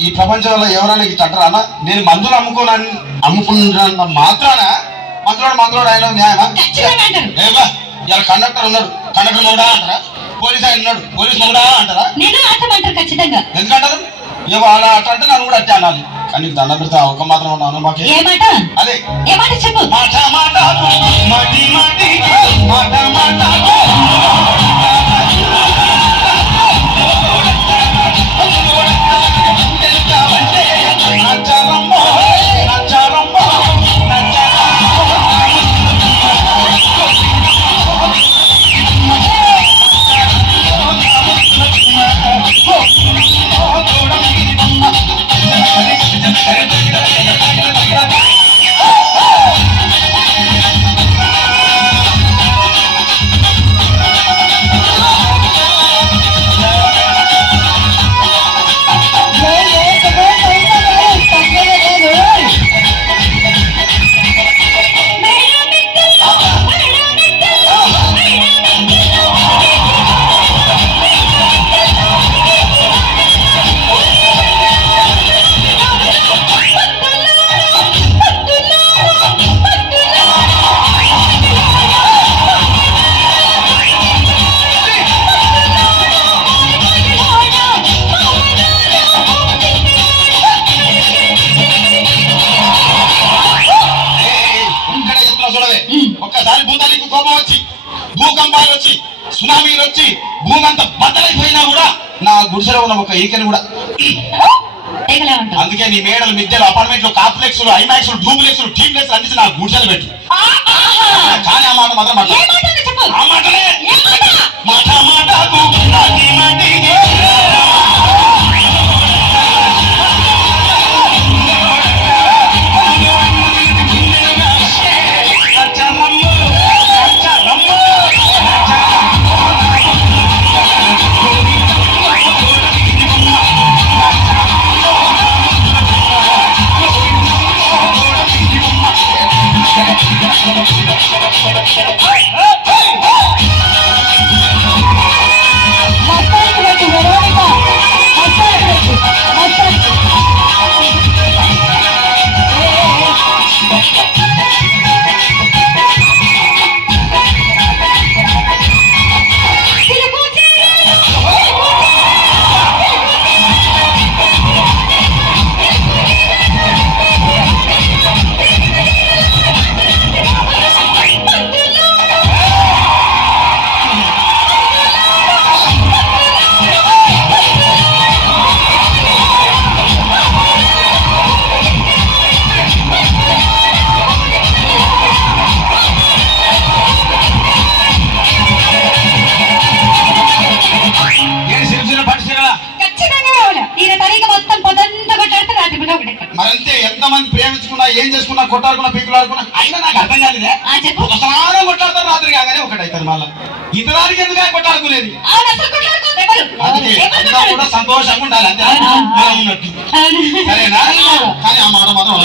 ఈ ప్రపంచంలో ఎవరైనా ఇట్లా అన్న నేను మందులు అమ్ముకున్నంత మాత్రాన మందులోడు ఆయన న్యాయమా? ఇలా కండక్టర్ ఉన్నాడు, కండక్టర్ మొగుడా అంటారా? పోలీస్ ఆయన ఉన్నాడు, పోలీస్ మొగుడా అంటారా? ఖచ్చితంగా ఎందుకంటారు? అలా అట్లా అంటే నన్ను కూడా అట్టే అనాలి. కానీ నీకు దండం పెడితే ఒక మాత్రం ఉన్నాను మాకు అదే చెప్పు. ఒక్కసారి భూతానికి కోపం వచ్చి భూకంపాలు వచ్చి సునామీలు వచ్చి భూమి అంతా బద్దలైపోయినా కూడా నా గుడిసెలో ఉన్న ఒక ఈకని కూడా అందుకే నీ మేడలు మిద్దెలు అపార్ట్మెంట్లు కాంప్లెక్స్ ఐమాక్స్ డూప్లెక్స్ టీప్లెక్స్ అన్ని నా గుడిసెలు పెట్టు. కానీ ఆ మాట మాత్రం ఆ మాటలే మాట మరంతే ఎంతమంది ప్రేమించుకున్నా ఏం చేసుకున్నా కొట్టాడుకున్నా పీకులాడుకున్నా అయినా నాకు అర్థం కాలేదే. ఒకసారి కొట్లాడతారు రాత్రి కాగానే ఒకటైతారు మళ్ళా ఇంతదానికి ఎందుకు కొట్టాడుకునేది? అందుకే అందరూ కూడా సంతోషంగా ఉండాలి అంతే మనం ఉన్నట్టు సరేనా? కానీ ఆ మాట మాత్రం